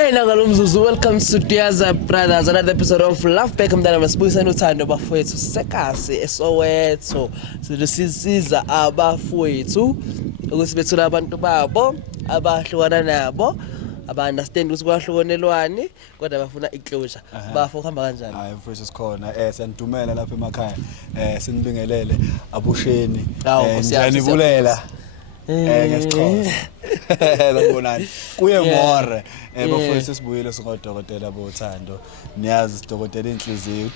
Hey nagalomzuzu, welcome to Diaza Brothers, another episode of Love Back mntana masibuyisana uthando bafowethu sekasi esowetho sisiza abafowethu ukuthi bethula abantu babo abahlukana nabo aba-understand ukuthi kwahlukonelwani kodwa bafuna inclosure. Bafo kuhamba kanjani? Hayi mfowethu sikhona siyandumela lapha emakhaya sinibingelele abusheni njanibulela ngesixhosa labonani kuye more bafowethu sibuyile singodokotela bothando niyazi sidokotela inhliziyo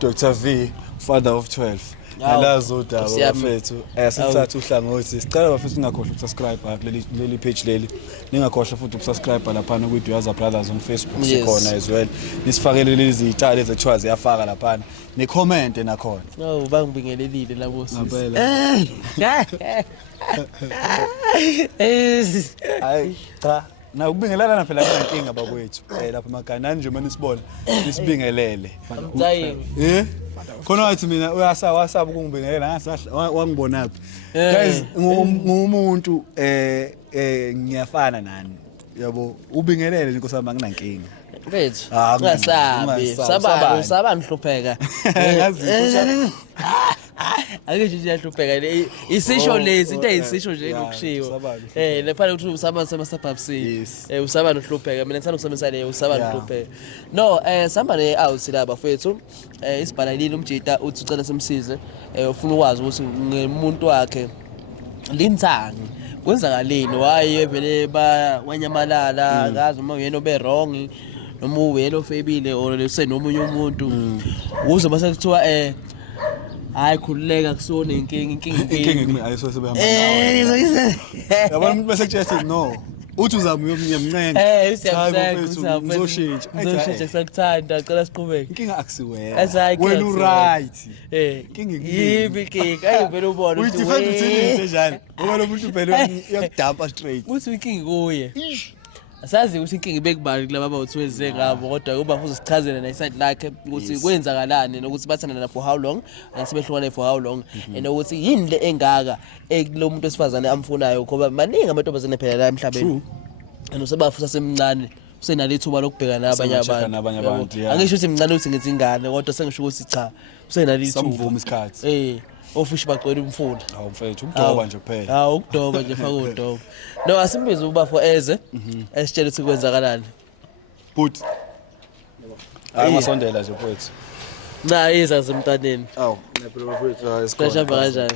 Dr. V father of 12 Alazi udaba bafethu sithatha uhlangothi sicela bafethu singakhohlwa ukusubscribe leli page leli ningakhohlwa futhi ukusubscribe lapha ku Diaza Brothers on Facebook sikhona as well nisifakele lezi zitshalo ezethwa ziyafaka lapha ni comment nakhona bangibingelelile labo sisi hayi cha na ukubingelana phela inkinga bakwethu lapha emakhaya nje manje sibona nisibingelele khona wathi mina wasaba ukungibingelela ngase wangibonaphi guys ngumuntu ngiyafana nani yabo ubingelele inkosi yami akunankinga mfethu ungasabi sabani hlupheka akesho siyahlupheka isisho lezi into eyisisho nje lokushiwo lephana ukuthi usabani semasabhabsi usabani uhlupheka mina ngithanda ukusebenzisa le usabani uhlupheka no somebody out la bafethu isibhalalile umjita uthi ucela simsize ufuna ukwazi ukuthi ngemuntu wakhe lintsangi kwenzakaleni waye vele wanyamalala akazi uma uyena obe wrong noma uwena ofebile or lesenomunye umuntu uze base kuthiwa hayi khululeka kusona inkinga ayisosebehamba yabona umuntu bese kuthi no uthi uzama uyamncenga ngizoshintsha sakuthanda acela siqhubeke inkinga akusiwena wena uright inkinga yibikika ayivele ubone uthi defend uthini njalo ngoba lo muntu vele uyakudampa straight uthi inkinga kuye asazi ukuthi inkinga ibekubani kulabo abawuthweze ngabo kodwa kuba futhi sichazele na iside lakhe ukuthi kwenzakalani nokuthi bathandana for how long sibehlukane for how long ukuthi yini le engaka ekulo muntu esifazane amfunayo ngoba maningi amantombazane phela la emhlabeni anosebafusa semncane usenalo ithuba lokubhekana nabanye abantu angisho ukuthi imncane uthi ngithi ingane kodwa sengisho ukuthi cha usenalo ithuba samvuma isikhathi ofishi baqwela umfula hawu mfethu umdoba nje kuphela hawu ukudoba nje faka udoba no asimbize uba for eze esitshela ukuthi kwenzakalani but amasondela nje mfethu na izazimntaneni awu phela mfethu isikhathi kanjani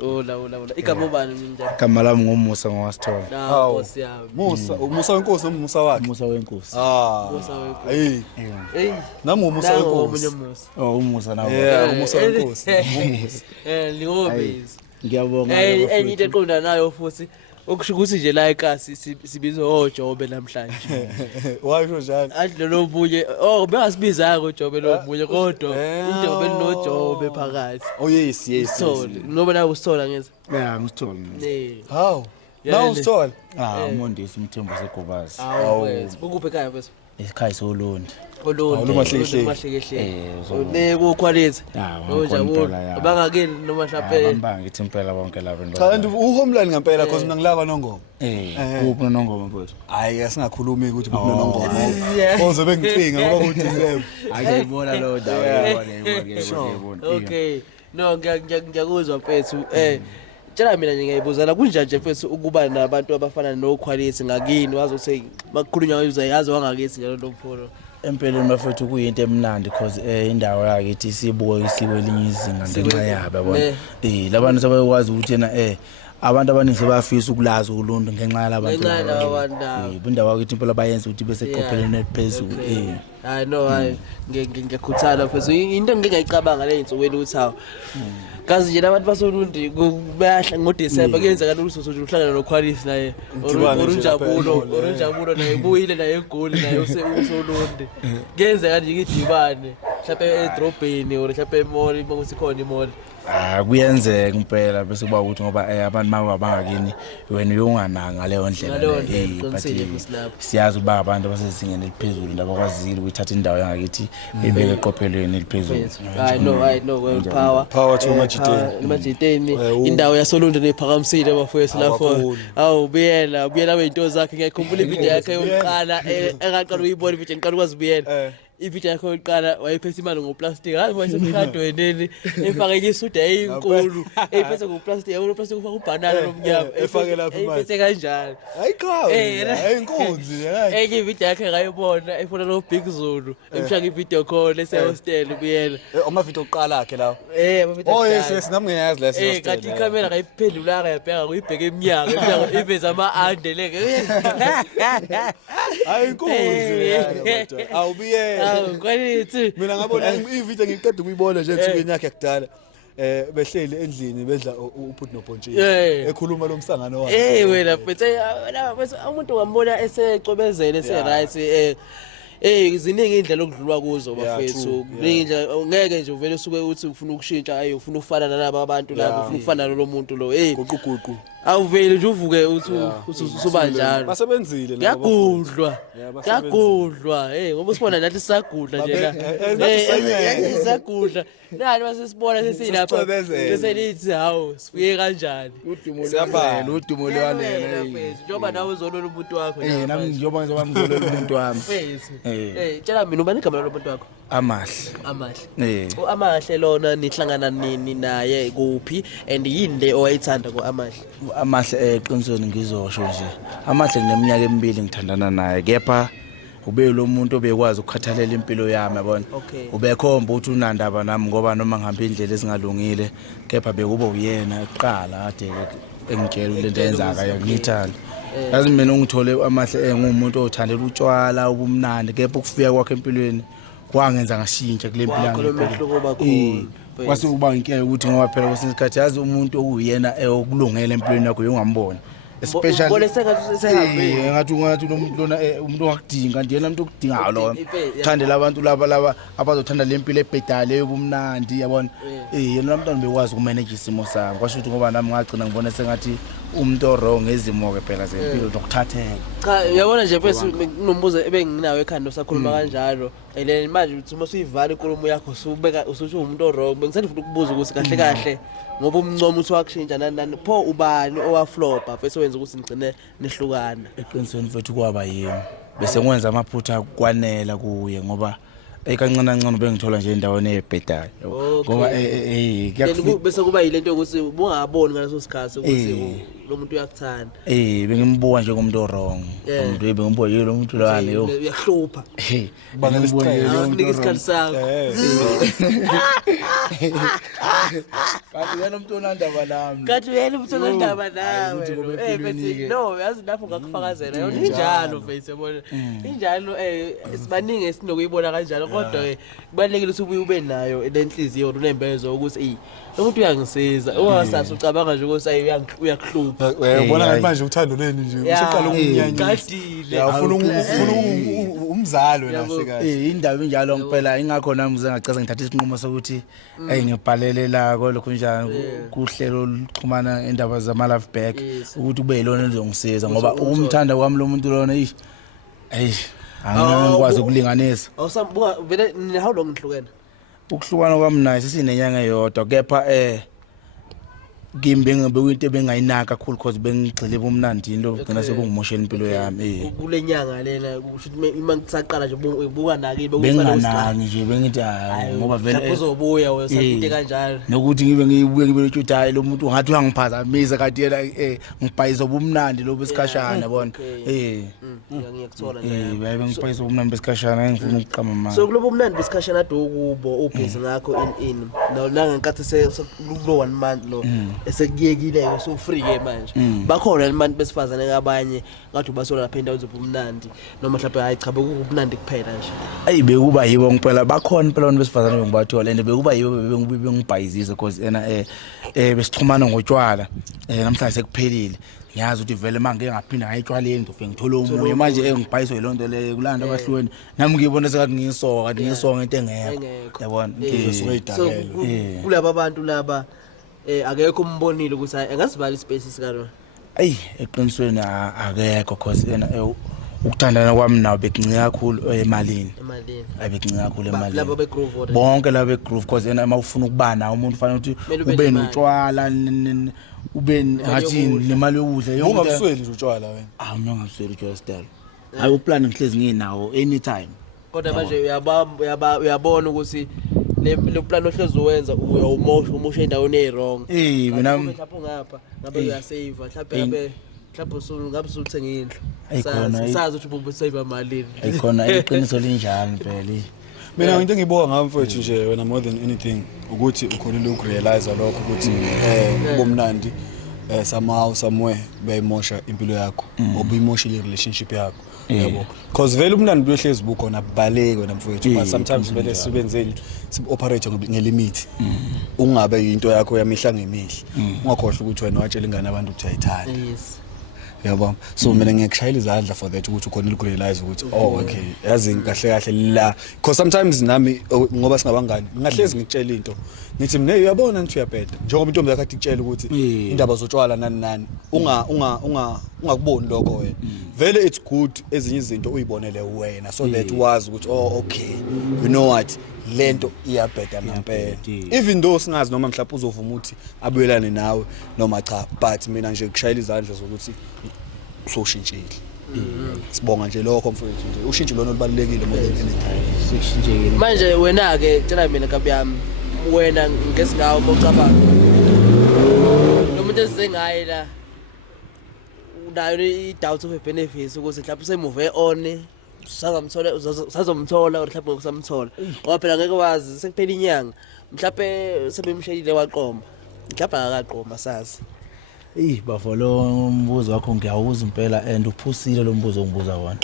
ola igama ubani njani igama lami ngumusa ngowasithola Nkosi yami Musa wenkosi noma Musa wakhe Musa wenkosi Musa wenkosi nami ngumusa wenkosi umusa nawo umusa wenkosi lingobezi ngiyabonga enye into eqonda nayo futhi okusho ukuthi nje la ekasi sibizwe oJobe namhlanje washo njalo adlelo bunye bengasibiza ngoJobe lobunye kodwa uJobe noJobe phakathi yes ngoba nawe usithola ngeza ngisithola hawu nawe usithola umondisi umthembu seGobazi ukuphi ekhaya mfethu ekhaya soLondi ne kuquality ojabule bangakeni noma mhlawumbe bamba ngithi impela bonke labo cha kanti uhomeland ngempela because mina ngilaka noNgoma kuphi noNgoma mfethu hayi asingakhulumi ukuthi kuphi noNgoma ozobe ngicinga ngoba uDecember akuyibona lo ndawo yabona okay no ngiyakuzwa mfethu tshela mina nje ngiyibuzela kunjani nje mfethu ukuba nabantu abafana noquality ngakini wazothi makukhulunywa uyazi wangakithi njalo lo mfolo empeleni bafethu kuyinto emnandi because indawo yakithi sibuka isiko elinye izinga ngenxa yabo yabona labantu sebekwazi ukuthi yena abantu abaningi sebafisa ukulaza uLundu ngenxa yalabantu indawo yakithi impela bayenza ukuthi bese qophelene eliphezulu hayi no hayi ngiyakhuthala mfethu into engingayicabanga le insukweni ukuthi hawo kazi nje nabantu basoLundi bayahla ngoDecember kuyenzeka ukuthi uzohlangana noQuality naye orunjabulo naye buyile naye eGoli naye usoLundi kuyenzeka nje idibane mhlawumbe edrobheni or mhlawumbe emall ukuthi khona imall. Kuyenzeka impela bese kuba ukuthi ngoba abantu mawa bangakini wena uyongananga leyo ndlela siyazi uba abantu abasezingeni eliphezulu ndaba kwazile ukuthatha indawo yangakithi ebeke eqophelweni eliphezulu. I know power to Majiteni indawo yasolundu nephakamisile bafowethu lapho buyela wezinto zakhe ngiyakhumbula ivideo yakhe yokuqala engaqala uyibona ivideo ngiqala ukwazi buyela ivideo yakhe yokuqala wayephethe imali ngoplastic hayi wayesemshadweni efake isudu eyinkulu ephethe ngoplastic yabo plastic ufaka ubanana nomnyama efake lapha imali ephethe kanjalo inkunzi ivideo yakhe ngayibona efuna lo Big Zulu emshaka ivideo call esehostel buyela amavideo oqala akhe lawo yes nami ngiyazi leso kanti ikamera ngayiphendulanga yabheka kuyibheka eminyango iveza ama-ande leke hayi inkunzi awubiye kwalithi mina ngabona ivideo ngiqeda ukuyibona nje ensukwini yakhe yakudala behleli endlini bedla uphuthu nobhontshisi ekhuluma lo msangano wakhe wena bese umuntu ngambona esecobezela ese-right ziningi indlela okudlulwa kuzo bafethu indlela ngeke nje uvele usuke uthi ufuna ukushintsha ufuna ukufana nalabo abantu labo ufuna ukufana nalo muntu lo guquguqu awuveli nje uvuke uthi usuba njalo basebenzile yagudlwa ngoba usibona nathi sisagudla nje la sisagudla nani masisibona sesilapha bese lithi hawo sifike kanjani udumo lwanele njengoba nawe uzolola umuntu wakho nami njengoba ngizolola umuntu wami tshela mina ubani igama lomuntu wakho Amahle Amahle lona nihlangana nini naye kuphi and yini le owayithanda Amahle eqinisweni ngizosho nje Amahle ngineminyaka emibili ngithandana naye kepha ube lo muntu obekwazi ukukhathalela impilo yami yabona ubekhomba ukuthi unandaba nami ngoba noma ngihamba indlela ezingalungile kepha bekuba uyena eqala ade engitshela lento eyenzaka ngithanda yazi mina ungithole Amahle ngumuntu othandela utshwala ubumnandi kepha ukufika kwakhe empilweni kwangenza ngashintsha kule mpilo yami kwase uba inkinga ukuthi ngoba phela kwesinye isikhathi yazi umuntu okuyena okulungela empilweni yakho uyongambona especially ubone sengathi ngathi umuntu lona umuntu wakudinga ndiyena umuntu okudingayo lo thandela abantu laba abazothanda lempilo ebhedale yobumnandi yabona yena umntwana bekwazi ukumanage isimo sami kwasho ukuthi ngoba nami ngagcina ngibona sengathi umuntu wrong ezimo ke phela zempilo nokuthatheka cha uyabona nje bese kunombuzo ebenginawo ekhanda usakhuluma kanjalo eleni manje uthi uma usiyivala inkulumo yakho usubeka usuthi umuntu wrong bengisanda futhi ukubuza ukuthi kahle ngoba umncomo uthi wakushintsha nani pho ubani owaflopa bese wenza ukuthi nigcine nihlukana eqinisweni mfethu kwaba yimi bese ngwenza amaphutha kwanela kuye ngoba kancane bengithola nje endaweni ebhedayo ngoba bese kuba yilento ukuthi ubungaboni ngaleso sikhathi ukuthi lo muntu uyakuthanda bengimbuka nje ngomuntu wrong umuntu bengimbuka yilo umuntu lwane uyahlupha bangale isicelo unika isikhathi sakho kanti wena umuntu onandaba nami bese no yazi lapho ngakufakazela yona injalo bese yabona injalo sibaningi esinokuyibona kanjalo kodwa kubalekile ukuthi ube nayo lenhliziyo unembezo ukuthi lo muntu uyangisiza ungasathi ucabanga nje ukuthi uyakuhlupha ubona ngathi manje uthando leni nje useqala ukunyanya ufuna umzalo nasekahle indaba enjalo ngempela ingakho nami ngizachaza ngithatha isinqumo sokuthi ngibhalele la lokho njani kuhlelo oluxhumana endaba zama love back ukuthi kube yilona elizongisiza ngoba ukumthanda kwami lo muntu lona angikwazi ukulinganisa awusambuka vele how long nihlukene ukuhlukana kwami naye sesinenyanga eyodwa kepha ngimbe into ebengayinaka kakhulu because bengigxile bomnandi into ugcina sekungimoshela impilo yami kule nyanga lena kusho ukuthi uma ngisaqala nje ubuka naki benganaki nje bengithi ngoba vele uzobuya wesaphinde kanjalo nokuthi ngibuye ngibe lokuthi hayi lo muntu ngathi uyangiphazamisa kanti yena ngibhayiza bomnandi lo besikhashana yabona ngiyakuthola nje bengibhayiza bomnandi besikhashana ngifuna ukuqama manje so kulobo bomnandi besikhashana ado ukubo ubhizi ngakho in nangenkathi sekulo 1 month lo esekuyekile so free ke manje bakhona abantu besifazane ngabanye ngathi basola lapha endaweni zobumnandi noma mhlawumbe hayi cha bekubumnandi kuphela nje bekuba yibo ngempela bakhona phela abantu besifazane bengibathola and bekuba yibo bengibhayizisa because besixhumana ngotshwala namhlanje sekuphelile ngiyazi ukuthi vele manje ngaphinda ngayitshwaleni ngifike ngithola umunye manje engibhayiswa yilonto le kulanda abahlweni nami ngiyibona sengathi ngiyisoka into engekho yabona so kulaba abantu laba akekho umbonile ukuthi angasivala ispace sikalo eqinisweni akekho cause ukuthandana kwami nawo bekincika kakhulu emalini abekincika kakhulu emalini labo begroove bonke labo begroove cause uma ufuna ukubana umuntu fanele ukuthi ube notshwala ube ngathi nemali yokudla yonke ungamsweli nje utshwala wena mina ngamsweli utshwala style hayi uplan ngihlezi nginawo anytime kodwa manje uyabona ukuthi le plan ohlezi uwenza umusha endaweni ewrong mina mhlawumbe ngapha ngabe uyasave mhlawumbe ngabe usuthenga indlu sazi ukuthi ube save imali ayikhona iqiniso linjani phela mina into engibonga ngami mfowethu nje wena more than anything ukuthi ukhonile ukurealize lokho ukuthi ubomnandi somehow somewhere bayimosha impilo yakho obuyimosha ile relationship yakho yabo because vele umnandi buyohlezi bukhona baleke wena mfowethu but sometimes vele sibenzeni operate ngelimit ungabe into yakho yamihla ngemihla ungakhohle ukuthi wena watshela ingane abantu ukuthi ayithanda yes yabo so mina ngiyekushayela izandla for that ukuthi ukhona ukurealize ukuthi okay yazi kahle la because sometimes nami ngoba singabangani ngingahlezi ngikutshela into ngithi mina uyabona ukuthi uyabheda njengoba intombi yakhe ikutshela ukuthi indaba zotshwala nani ungakuboni lokho wena vele it's good ezinye izinto uyibonele wena so that wazi ukuthi okay you know what lento iyabheda ngempela even though singazi noma mhlawumbe uzovuma ukuthi abuyelane nawe noma cha but mina nje kushayela izandla zokuthi usoshintshile sibonga nje lokho mfowethu nje ushintsho lona olubalekile more than anything sishintshile manje wena ke tshela mina kabi yami wena ngesingawo mocabanga lo muntu esengayi la unayo i-doubt of benefits ukuthi mhlawumbe semove on sazomthola or mhlawumbe ngokusamthola ngoba phela ngeke wazi sekuphela inyanga mhlawumbe sebemshayile waqoma mhlawumbe akaqoma sazi bafolo umbuzo wakho ngiyawuza impela and uphusile lo mbuzo ongibuza wona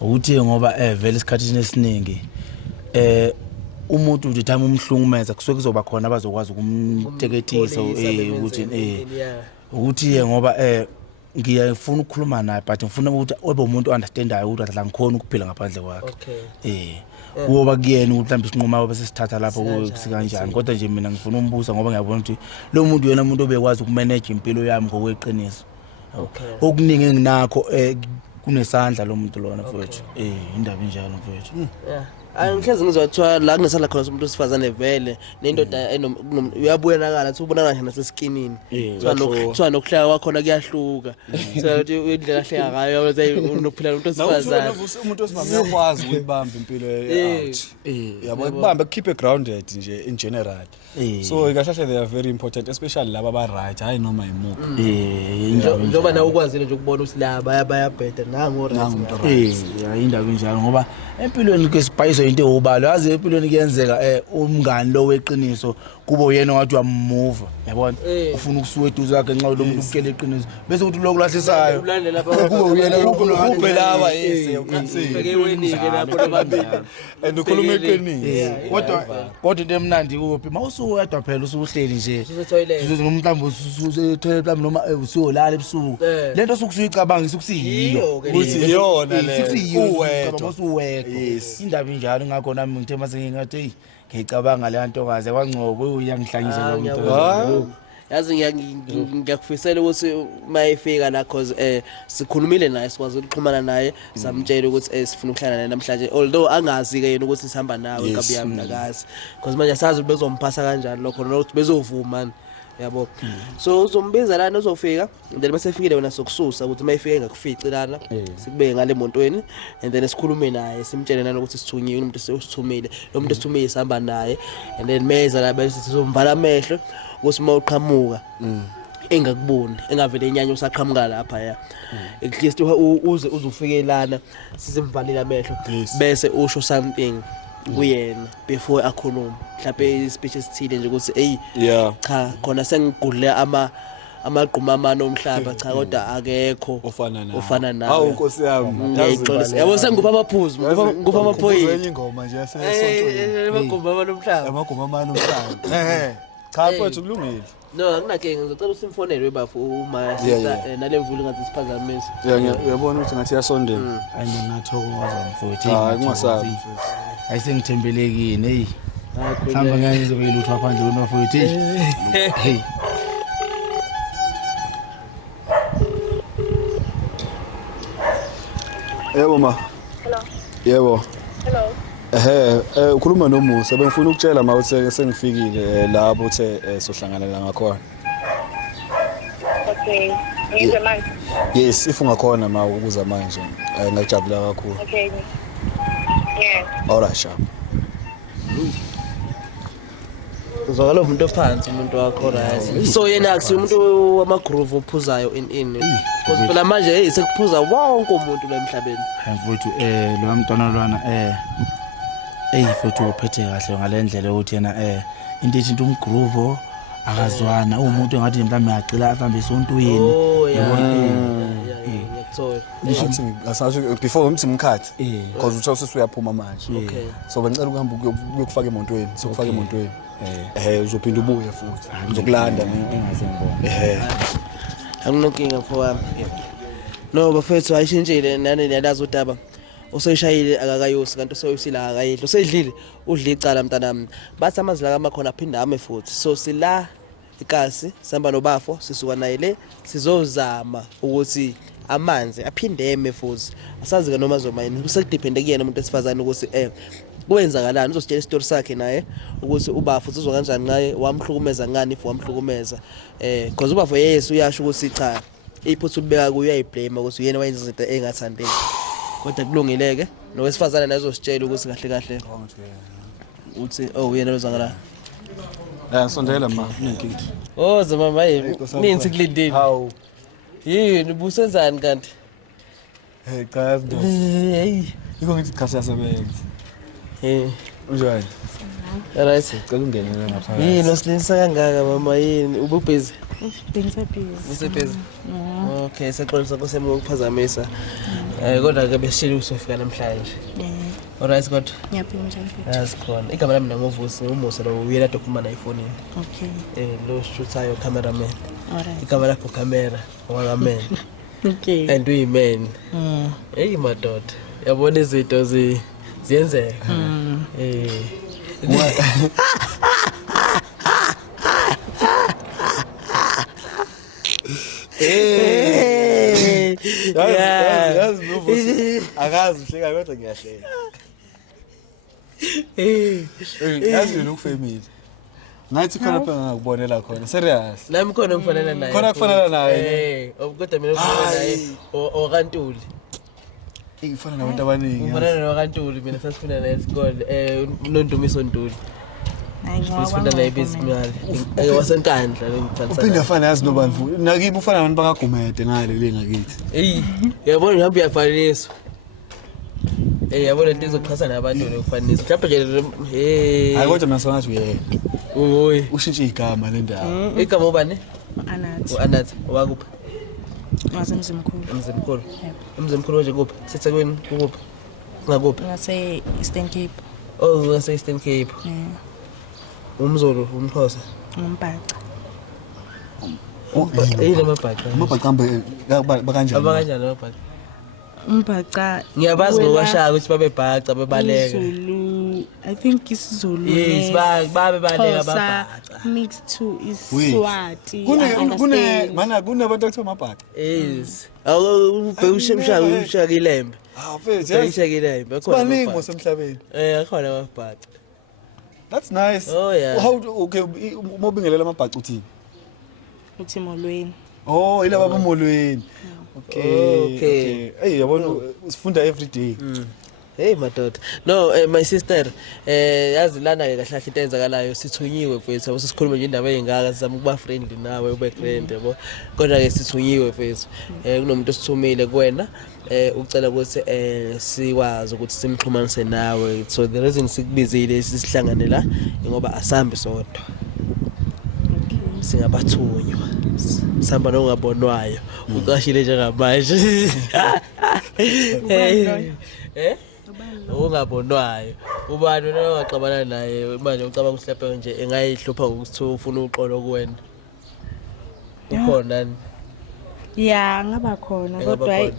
ukuthi ngoba vele isikhathini esiningi umuntu uthama umhlungumeza kusuke kuzoba khona abazokwazi ukumteketisa ukuthi ngoba ngiyafuna ukukhuluma naye but ngifuna ukuthi obe umuntu understandayo ukuthi la ngikhona ukuphila ngaphandle kwakhe kuba kuyena ukuthi mhlawumbe isinquma bese sithatha lapho kusikanjani kodwa nje mina ngifuna umbuza ngoba ngiyabona ukuthi lo muntu yena umuntu obekwazi ukumanage impilo yami ngokweqiniso okuningi enginakho kunesandla lo muntu lona mfowethu indaba enjalo mfowethu angihlezi ngizothiwa la kunesandla khona umuntu osifazane vele nendoda uyabuyelakala ukuthi ubonakala nje naseskinini kuthiwa nokuhleka kwakhona kuyahluka sokuthi indlela ahleka ngayo unokuphila umuntu osifazane umuntu osifazane uyakwazi ukubamba impilo out yabo ukubamba keep it grounded nje in general so ikahle they are very important especially laba ba right hayi noma imuphi njoba na ukwazile nje ukubona ukuthi la bayabheda nango right indaba enjalo ngoba empilweni ke sibhayiso into ewubalo yazi empilweni kuyenzeka umngani lo weqiniso kuba uyena wathi uyamove yabona ufuna ukusuka eduze yakhe nxa lo muntu ukukele iqiniso bese uthi lokulahlisayo kuba uyena ubhe laba yese uqhathile wenike lapho ababili and ukhuluma eqiniso kodwa into emnandi kuphi mawusuka edwa phela usuhleli nje mhlawumbe ususethola noma usuyolala ebusuku lento osukusuyicabanga isukusiyiyo ukuthi iyona le uwedwa indaba injalo ngakho nami ngithe mase ngingathi ngicabanga le ntokazi kwangcobo uyangihlanyisa lo muntu yazi ngiyakufisela ukuthi mayifika la cause sikhulumile naye sikwazi ukuxhumana naye samtshela ukuthi sifuna ukuhlala naye namhlanje although angazi ke yena ukuthi sihamba nawe kabi yami nakazi cause manje sazi bezomphasa kanjani lokho nokuthi bezovuma yabo so uzombiza lana uzofika then bese efikile wena sokususa ukuthi mayifike ngakufici lana sikubeke ngale montweni and then sikhulume naye simtshele nalo ukuthi sithunyiwe umuntu sesithumile lo muntu esithumile isihamba naye and then meza la bese sizomvala amehlo ukuthi mawuqhamuka engakuboni engavele inyanya usaqhamuka lapha ya at least uze uzufike lana sizimvalile amehlo bese usho something kuyena before akhuluma mhlawumbe ispeech esithile nje ukuthi hey cha khona sengigudle amagqumamano omhlaba cha kodwa akekho ofana nawe hawu Nkosi yami yabo sengikupha amaphuzu ngikupha amaphoyinti enye ingoma nje yasesontweni amagqumamano omhlaba amagqumamano omhlaba cha mfowethu kulungile no akunankinga ngizocela usimfonele webafu uma nalemvula ngathi siphazamisa uyabona ukuthi ngathi yasondela anginathokoza mfowethu kungasabi ayisengithembelekini hey hamba ngeke ngizobe lutho aphandle kwemafowethu hey yebo ma hello yebo hello ukhuluma noMusa bengifuna ukutshela mawuthe sengifikile lapho uthe sohlanganela ngakhona okay ngize manje yes if ungakhona ma ukuza manje ngajabula kakhulu okay yeah alright sharp uzokala umuntu ophansi umuntu wakho right so yena akusiyo umuntu wamagroove ophuzayo in because phela manje hey sekuphuza wonke umuntu la emhlabeni mfowethu lo mntwana lwana mfowethu uphethe kahle ngalendlela ukuthi yena into ethi umgroove akazwana umuntu engathi mhlawumbe uyacila ahambe esontweni ngiyakuthola ngithi asasho before umthi mkhathi because uthola ukuthi uyaphuma manje okay so bengicela ukuhamba ukufaka emontweni sokufaka emontweni uzophinda ubuye futhi ngizokulanda engaze ngibone akunankinga mfowami no bafethu ayishintshile nani niyalazi udaba useyishayile akakayosi kanti useyisila akayidlo usedlile udla icala mntanami bathi amanzi la kamakhona aphinda ame futhi so sila ikasi sihamba nobafo sisuka naye le sizozama ukuthi amanzi aphinde eme futhi asazi ke noma zomayini kusekudepende kuyena umuntu esifazana ukuthi kwenzakalani uzositshela istory sakhe naye ukuthi ubafo uzwa kanjani ngaye wamhlukumeza ngani if wamhlukumeza because ubafo yes uyasho ukuthi cha iphuthu libeka kuyo uyayiblame ukuthi uyena wayenza izinto engathandeki kodwa kulungileke nowesifazana nazositshela ukuthi kahle kahle uthi uyena lozangala sondela ma nginkingi mama yini ninsi kulindini hawu yini busenzani kanti cha hey yiko ngithi cha siyasebenza unjani right cela ungenele ngaphakathi yini osilisa kangaka mama yini ububhizi busy okay sexolisa kusema ukuphazamisa kodwa ke besishilo usofika namhlanje alright kodwa ngiyaphinda yasikhona igama lami naMovusi uMusa lo uyela dokhuluma na iphone okay lo shootayo cameraman alright igama lakho camera wakaman okay and uyman hey madoda yabona izinto ziyenzeka yazi Mvusi akazi uhleka kodwa ngiyahlela yazi ukufamily ngathi khona phela ngakubonela khona serious nami khona ngifanele naye khona kufanele naye kodwa mina ngifanele naye oKantuli ngifana nabantu abaningi ngifanele noKantuli mina sasifuna naye isikole uNondumiso Ntuli sifunda naye bizimali wasenkandla ngithatha uphinde afana yazi nobantu nakibo ufana nabantu bakagumede ngale lengakithi yabona ngihamba uyafaniswa yabona into izoxhasa nabantu lokufanisa mhlawumbe nje hayi kodwa mina songathi uyena oy ushintshe igama lendawo igama ubani anathi wakupha ngasemzimkhulu umzimkhulu nje kuphi sithekweni kuphi ngakuphi ngase Eastern Cape ngase Eastern Cape umZulu umXhosa umbhaca yini amabhaca amabhaca bakanjani amabhaca umbhaca ngiyabazi ngokwashaya ukuthi babebhaca bebaleka Zulu I think isiZulu yes babe baleka babhaca mixed to Iswati mana kunabantu ekuthiwa amabhaca yes ubheka ushaka ilembe mfethu ushaka ilembe baningi mosemhlabeni akhona amabhaca. That's nice. Oh yeah. How okay mobingelela amabhaca uthini? Uthi Molweni. Oh ilaba bomolweni. Okay. Hey yabona sifunda every day. Hey madoda. No, my sister, yazi lana ke kahle into eyenzakalayo sithunyiwe mfethu. Yabo sisikhuluma nje indaba ezingaka sizama ukuba friendly nawe ube friend yabo. Kodwa ke sithunyiwe mfethu. Kunomuntu osithumile kuwena ucela ukuthi sikwazi ukuthi simxhumanise nawe. So the reason sikubizile sisihlangane la ngoba asambi sodwa. Singabathunywa. Sihamba nongabonwayo. Uqashile njengamanje. Ungabonwayo ubani ongaxabana naye manje ucabanga ukuthi lapha nje engayihlupha ukuthi ufuna uxolo kuwena ukhona ya ngaba khona kodwa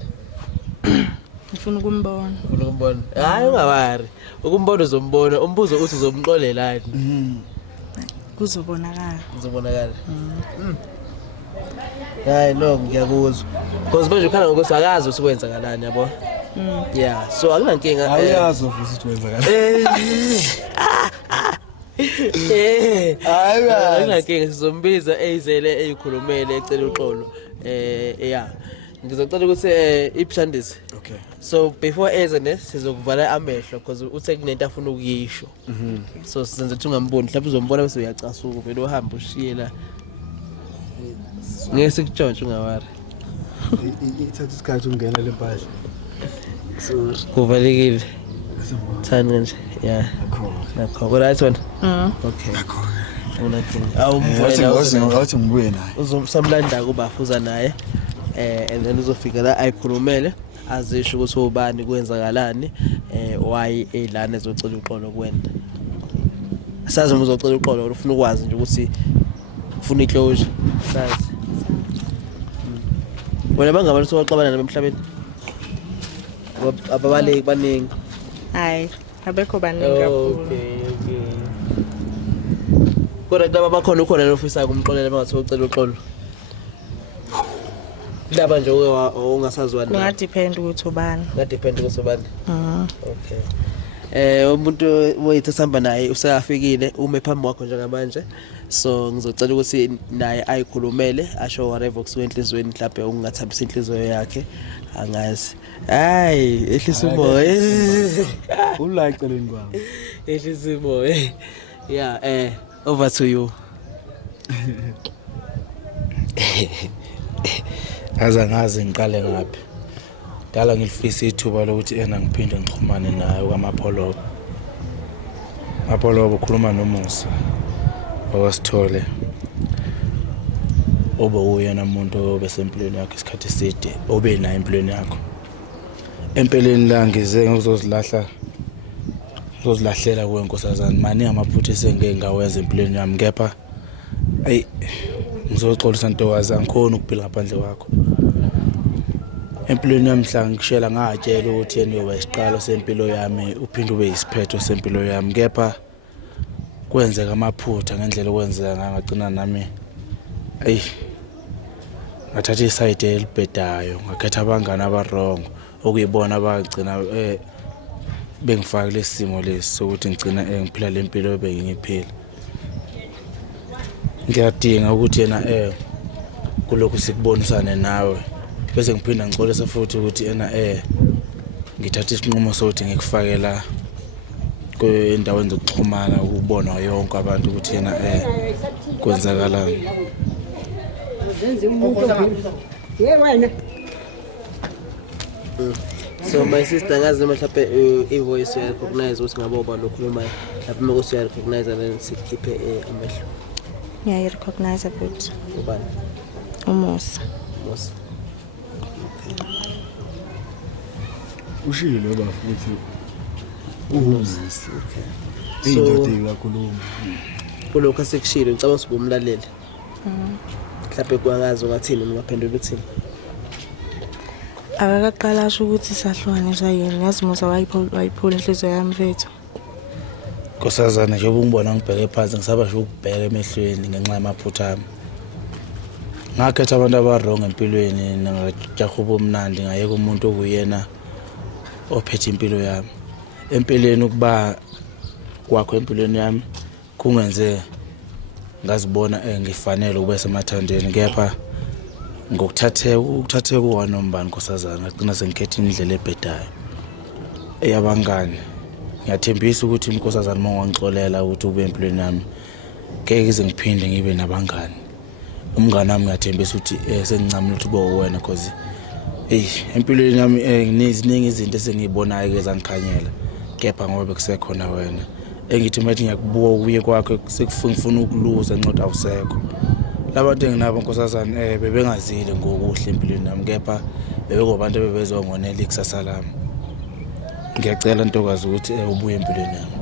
ngifuna ukumbona hayi ungawari ukumbona uzombona umbuzo uthi uzomxolelani kuzobonakala hayi no ngiyakuzwa because manje ukhana ngokuthi akazi usikwenzakalani yabo. Yeah, so akunankinga ayazi ukuthi wenzakala akunankinga sizombiza ezele eyikhulumele ecela uxolo yeah ngizocela ukuthi iPshandisi. Okay, so before eze sizokuvala amehlo because uthe kunento afuna ukuyisho. So sizenze ukuthi ungamboni mhlawumbe uzombona bese uyacasuka vele uhamba ushiye la ngeke sikutshontshe ungawari ithatha isikhathi ungena le mpahla kuvalekile thani nje yeah nakho right one okay awuthi ngibuye naye uzomsamlanda kubafuza naye and then uzofika la ayikhulumele azisho ukuthi ubani kwenzakalani why elana ezocela uxolo kuwena asazi uma uzocela uxolo ufuna ukwazi nje ukuthi ufuna iclosure sazi wena bangabantu soxabana nabo emhlabeni ababaleki baningi hayi abekho baningi kakhulu. Okay kodwa laba bakhona ukhona lofisa ukumxolela bangathi ucela uxolo laba nje ungasazwani kungadepend ukuthi ubani okay umuntu wethu sihamba naye useyafikile ume phambi kwakho njengamanje so ngizocela ukuthi naye ayikhulumele asho whatever kusuka enhlizweni mhlawumbe ungathambisa inhliziyo yakhe angazi hayi ehlisa umoya ulayiceleni kwami ehlisa umoya yeah over to you. Ngaze ngiqale ngaphi dala ngilifisa ithuba lokuthi ngiphinde ngixhumane naye kwaMapholobo. Mapholobo ukhuluma noMusa owaSithole oba uyena umuntu obesempilweni yakhe isikhathi eside obe nayo empilweni yakho empeleni la ngize ngizozilahlela kwenkosazana mani amaphutha esengeke ngawenza empilweni yami kepha ngizoxolisa Ntokazi angikhona ukuphila ngaphandle kwakho empilweni yami mhla ngishela ngatshela ukuthi yena uyoba isiqalo sempilo yami uphinde ube isiphetho sempilo yami kepha kwenzeka amaphutha ngendlela okwenzeka ngagcina nami ngathatha iside elibhedayo ngakhetha abangani abarongo okuyibona abagcina bengifaka lesimo lesi sokuthi ngicina ngiphila lempilo ebengiyiphila. Ngiyadinga ukuthi yena kulokhu sikubonisane nawe bese ngiphinda ngixolisa futhi ukuthi yena ngithatha isinqumo sokuthi ngikufakela kwendaweni zokuxhumana ukubona yonke abantu ukuthi yena kwenzakalani. So my sister ngazi mhlawumbe ivoice yakho recognize ukuthi ngabe ubani okhuluma mhlawumbe ukuthi uya recognize and sikhiphe amehlo. Yeah, recognize a bit. Ubani? Umusa. ushilo bafuthi uhuzisi indoda ikakhuluma kulokho sekushilo ngicabanga ukuthi ubumlaleli mhlawumbe kwangazi ungathini ungaphendula uthini akaqala asho ukuthi sahlukaniswa yini yazi Musa wayiphula inhliziyo yami mfethu Nkosazana nje ubungibona ngibheke phansi ngisaba nje ukubheka emehlweni ngenxa yamaphutha ami ngakhetha abantu abarongo empilweni nangajahubo omnandi ngayeka umuntu okuyena ophethe impilo yami empilweni ukuba kwakho empilweni yami kungenze ngazibona ngifanele ube semathandeni kepha ngokuthatheka ukuwanombani Nkosazana ngagcina sengikhetha indlela ebhedayo eyabangani ngiyathembisa ukuthi inkosazana mangangixolela ukuthi ube empilweni yami ngeke ize ngiphinde ngibe nabangani. Umngane wami ngiyathembisa ukuthi sengincamile ukuthi ube wena because empilweni yami ngineziningi izinto esengiyibonayo ke zangikhanyela kepha ngoba bekusekhona wena engithi manje ngiyakubuka ubuye kwakhe sekufuna ukuluza nqoda awusekho. Labantu enginabo nkosazana bebengazile ngokuhle empilweni yami kepha bebekobantu bebezongonela ikusasa lami. Ngiyacela ntokazi ukuthi ubuye empilweni yami.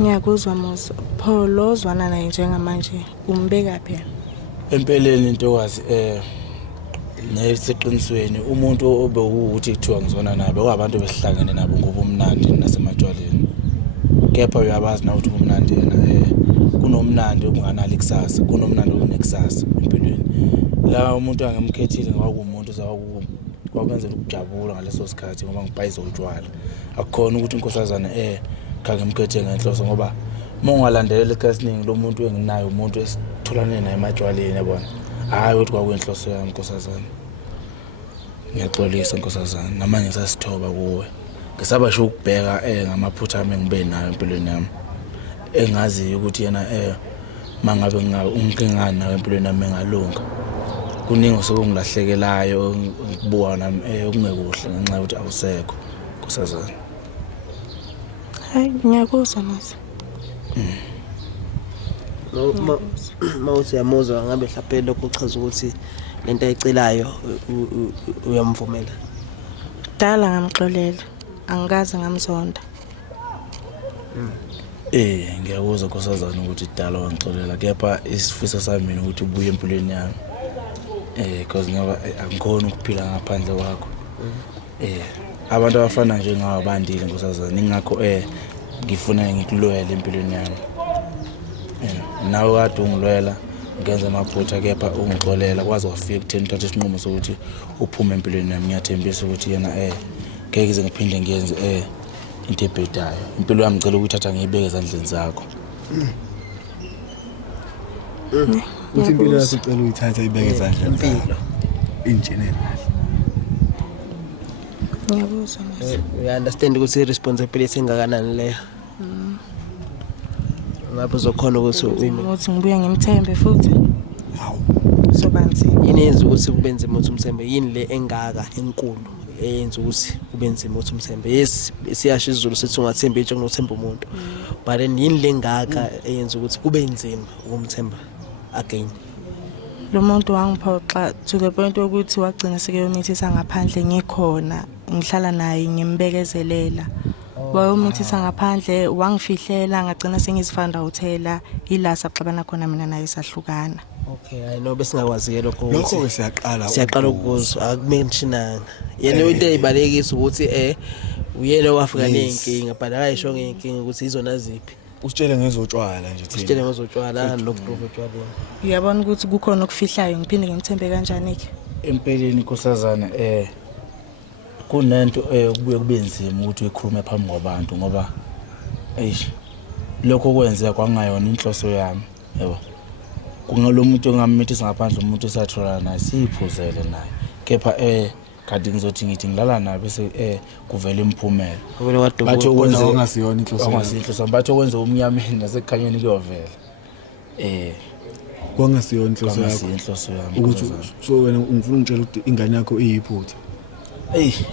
Ngiyakuzwa Musa. Pho lo zwana naye njengamanje umbeka phi? Empeleni ntokazi neseqinisweni umuntu obekuthi kuthiwa ngizona nabe kwabantu besihlangene nabo ngoba umnandi nasematshwaleni. Kepha uyabazi na ukuthi umnandi yena kunomnandi okunganalo ikusasa, kunomnandi okunekusasa empilweni. La umuntu angamkhethile ngakumuntu kwakwenza ukujabula ngaleso sikhathi ngoba ngibhayiza utshwala. Akukhona ukuthi inkosazana khange ngimkhethe ngenhloso ngoba mongalandelela esikhathini lo muntu enginayo umuntu esitholane naye ematshwaleni yabona. Hayi ukuthi kwakuyinhloso yami nkosazana. Ngiyaxolisa nkosazana namanje ngisasithoba kuwe. Ngisaba sho ukubheka ngamaphutha ami engibe nayo empilweni yami. Engazi ukuthi yena mangabe ngingingana nawe empilweni yami engalunga. Kuningi sokungilahlekelayo ngikubuka nami okungekuhle ngenxa ukuthi awusekho nkosazana. Hayi ngiyakuzwa Musa. Mawuthi yamuzwa ngabe mhlawumbe lokho uchaza ukuthi lento ayicelayo uyamvumela. Dala ngamxolela angikaze ngamzonda. Ngiyakuzwa nkosazana ukuthi dala wangixolela kepha isifiso sami mina ukuthi ubuye empilweni yami. Because ngoba angikhona ukuphila ngaphandle kwakho. Abantu abafana nje ngawe bandile nkosazana ingakho ngifuna ngikulwele empilweni yami. Nawe kade ungilwela ngenza amaphutha kepha ungixolela kwaze wafika kutheni uthatha isinqumo sokuthi uphume empilweni yami. Ngiyathembisa ukuthi yena ngeke ize ngiphinde ngiyenze into ebhedayo. Impilo yami ngicela ukuthatha ngiyibeke ezandleni zakho. Uthi impilo yakho ucela uyithatha ibeke ezandleni zakho. Injineli. Ngiyakuzwa Musa. You understand ukuthi i-responsibility engakanani leyo. Ngabe uzokhona ukuthi uthi ngibuye ngimthembe futhi. Hawu. Sobanzi. Yini yenza ukuthi kube nzima ukuthi umthembe? Yini le engaka enkulu eyenza ukuthi kube nzima ukuthi umthembe? Yes, siyasho isiZulu sithi ungathembi into kunothemba umuntu. But yini le engaka eyenza ukuthi kube nzima ukumthemba again? Lo muntu wangiphoxa to the point ukuthi wagcina sekeyomithisa ngaphandle ngikhona ngihlala naye ngimbekezelela. Wayomithisa ngaphandle wangifihlela ngagcina sengizifanda uthela ilasa xabana khona mina naye sahlukana. Okay, I know besingakwazi lokho ukuthi lokho siyaqala ukuzwa akumentionanga. Yena into eyibalekisa ukuthi uyena wafika nenkinga but akayisho ngenkinga ukuthi izona ziphi. Usitshele ngezotshwala nje thina. Usitshele ngezotshwala nokuprove utshwala. Uyabona ukuthi kukhona okufihlayo ngiphinde ngimthembe kanjani ke? Empeleni nkosazana kunento kubuye kube nzima ukuthi uyikhulume phambi kwabantu ngoba lokho kwenzeka kwangayona inhloso yami yebo. Kungalo muntu ongamithisa ngaphandle umuntu esathola naye siphuzele naye kepha kade ngizothi ngithi ngilala naye bese kuvela imphumela. Batho kwenza ongasiyona inhloso. Ongasiyinhloso batho kwenza umnyameni nasekhanyeni kuyovela. Kwangasiyona inhloso yakho. Inhloso yami. Ukuthi so wena ungifuna ngitshela ukuthi ingane yakho iyiphutha.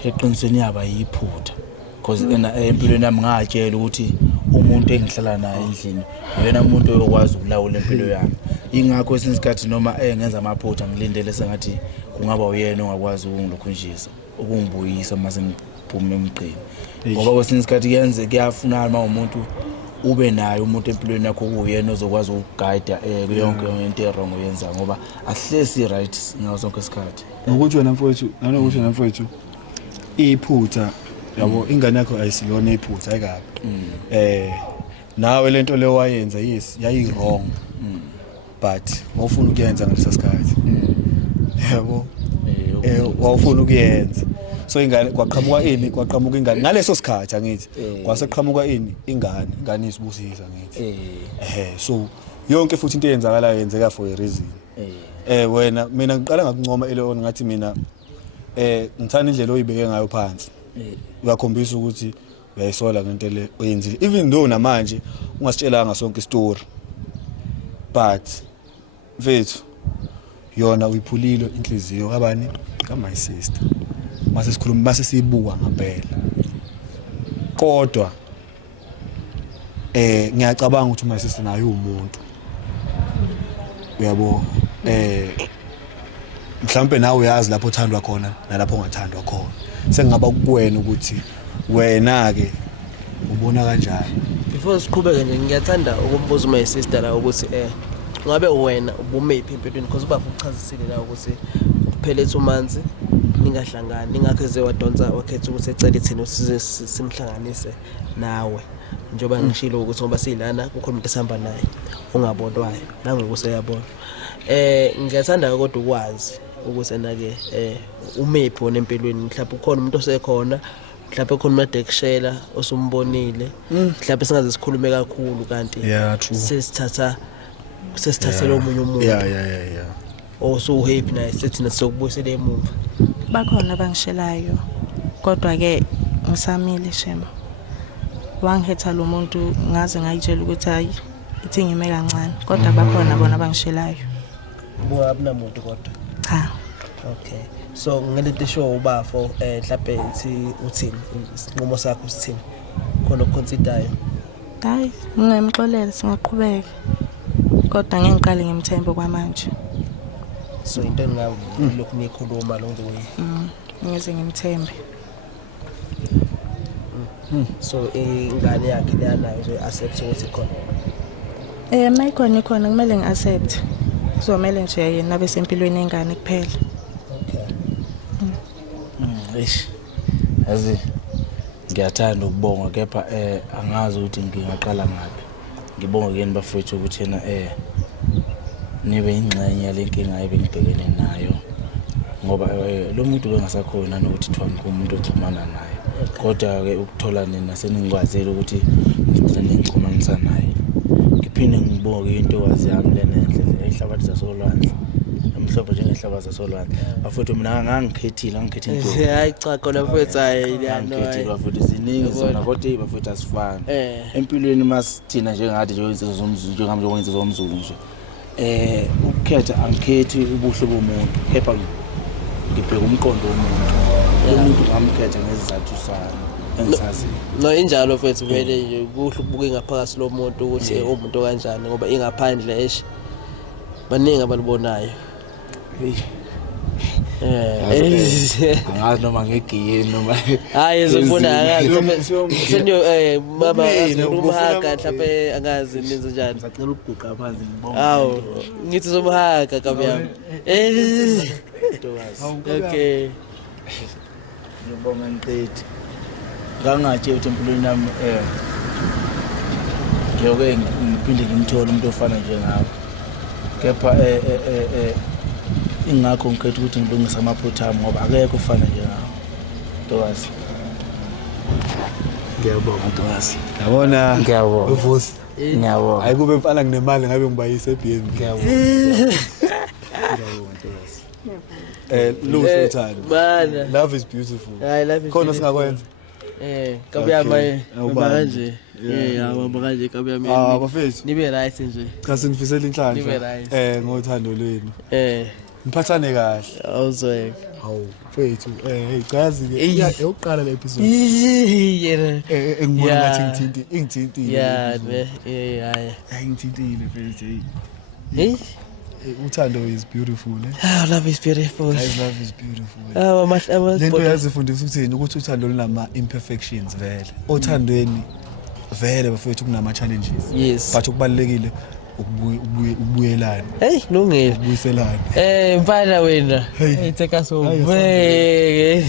Eqinisweni yaba yiphutha because empilweni yami ngatshela ukuthi umuntu engihlala naye endlini uyena umuntu oyokwazi ukulawula impilo yami. Ingakho esinsikhathi noma ngenza amaphutha ngilindele sengathi kungaba uyena ongakwazi ukungilokhunjisa ukungibuyisa mase ngiphume emgqini. Ngoba kwesinsikhathi kuyenze kuyafuna uma umuntu ube naye umuntu empilweni yakho kuyena ozokwazi ukuguide yonke into errong oyenza ngoba ahlesi right ngaso sonke isikhathi. Ngokuthi wena mfowethu nanokuthi wena mfowethu iphutha yabo ingane yakho ayisiyona iphutha ayikabi. Nawe lento le wayenza yes yayi wrong. But wawufuna ukuyenza ngaleso sikhathi. Yabo. Wawufuna ukuyenza. So ingane kwaqhamuka ingane ngaleso sikhathi angithi kwaseqhamuka ingane isibusisa ngithi. So yonke futhi into eyenzakalayo yenzeka for a reason. Wena mina ngiqala ngakuncoma eleon ngathi mina ngithanda indlela oyibeke ngayo phansi uyakhombisa ukuthi uyayisola ngento le oyenzile, even though namanje ungasitshelanga sonke istory, but mfethu yona uyiphulile inhliziyo kabani my sister mase sikhuluma mase siyibuka ngempela. Kodwa ngiyacabanga ukuthi my sister nayo umuntu, uyabo, mhlawumbe nawe uyazi lapho othandwa khona nalapho ongathandwa khona. Sengaba kuwena ukuthi wena ke ubona kanjani. Before siqhubeke nje ngiyathanda ukumbuza my sister la ukuthi ngabe wena ubumephi empilweni, because ubaba uchazisile la ukuthi kuphelethe umanzi ningahlangani, ingakho eze wadonsa wakhetha ukuthi ecela ithini usize simhlanganise nawe, njengoba ngishilo ukuthi ngoba silana kukhona umuntu esihamba naye ungabonwayo nangokuthi uyabona. Ngiyathanda kodwa ukwazi ukuthi nake umephi wona empilweni, mhlawumbe ukhona umuntu osekhona, mhlawumbe khona umuntu ekshela osumbonile, mhlawumbe singaze sikhulume kakhulu kanti sesithathela omunye umuntu. Yeah. So happy naye sithina sokubuyisela emuva. Bakhona abangishelayo kodwa ke ngisamile shema. Wangihetha lo muntu ngaze ngayitshela ukuthi hayi ithi ngime kancane, kodwa bakhona bona abangishelayo. Buka abunamuntu kodwa. Cha. Okay. So ngelento show ubafo mhlawumbe ithi uthini isinqumo sakho sithini khona ukuconsidayo? Hayi ngiyamxolela singaqhubeka, kodwa ngeke ngiqale ngimthembe kwamanje. So into ngawo lokhu nikhuluma along the way. Ngeze ngimthembe. So ingane yakhe leyanayo nje accept ukuthi khona. Mayikhona kumele ngi-accept. Kuzomela nje yena abe sempilweni engane kuphela. Eish. Yazi ngiyathanda ukubonga kepha angazi ukuthi ngingaqala ngaphi. Ngibonga kuyena bafethu ukuthi yena nibe ingxenye yalenkinga ebengibhekene nayo, ngoba lo muntu bengasakhona nokuthi thwani kumuntu oxhumana naye, kodwa ke ukuthola nina seningkwazela ukuthi nixhumanisa naye. Ngiphinde ngibonge intokazi yami lena enhle ehlabathi zasolwandle, emhlophe njengehlabathi zasolwandle. Bafethu mina ngangikhethile into. Hayi cha khona mfethu hayi liyano. Ngikhethile bafethu ziningi zona kodwa bafethu asifani. Empilweni masithina njengathi njengezinsizwa zomzulu njengamanje zomzulu nje. Ukukhetha angikhethi ubuhle bomuntu, kepha ngibheka umqondo womuntu. Umuntu ngamkhetha ngezizathu sami engisazi. No injalo mfethu vele nje kuhle ukubuka ingaphakathi lo muntu ukuthi umuntu kanjani, ngoba ingaphandle baningi abalibonayo. Angazi noma ngegiyeni noma hayi zibona akazi senyo baba umhaka mhlawumbe angazi nenze njani, sacela ukuguqa phansi ngibonga. Awu ngithi zomhaka kamyami. Okay. Ngibonga ntethi. Ngangatshe ukuthi empilweni yami ngiyoke ngiphinde ngimthole umuntu ofana njengawe, kepha ingakho ngikhetha ukuthi ngilungise amaphutha ami ngoba akekho ofana njengawe. Ntokazi. Ngiyabonga Ntokazi. Yabona Ngiyabonga. Uvusi. Ngiyabonga. Hayi kube mfana nginemali ngabe ngibayise eBN. Ngiyabonga. Ngiyabonga Ntokazi. Luthando. Bana. Love is beautiful. Hayi love is. Khona singakwenza. Kabuyama kanje. Yabamba kanje kabuyama. Bafethu. Nibe right nje. Cha sinifisela inhlanhla. Nibe right. Ngothando lwenu. Niphathane kahle. Awuzweke. Hawu mfethu chazi ke eyokuqala le episode. Yena. Engibona ngathi ngithintile. Yeah ne. Hayi. Ngithintile mfethu. Hey. Uthando is beautiful. Love is beautiful. Guys, love is beautiful. Lento yazifundisa ukuthini ukuthi uthando lunama imperfections vele. Othandweni vele bafethu kunama challenges. Yes. But ukubalekile ukubuyelana. Hey, lungile. Ukubuyiselana. Mfana wena. Hey, take us home. Hey.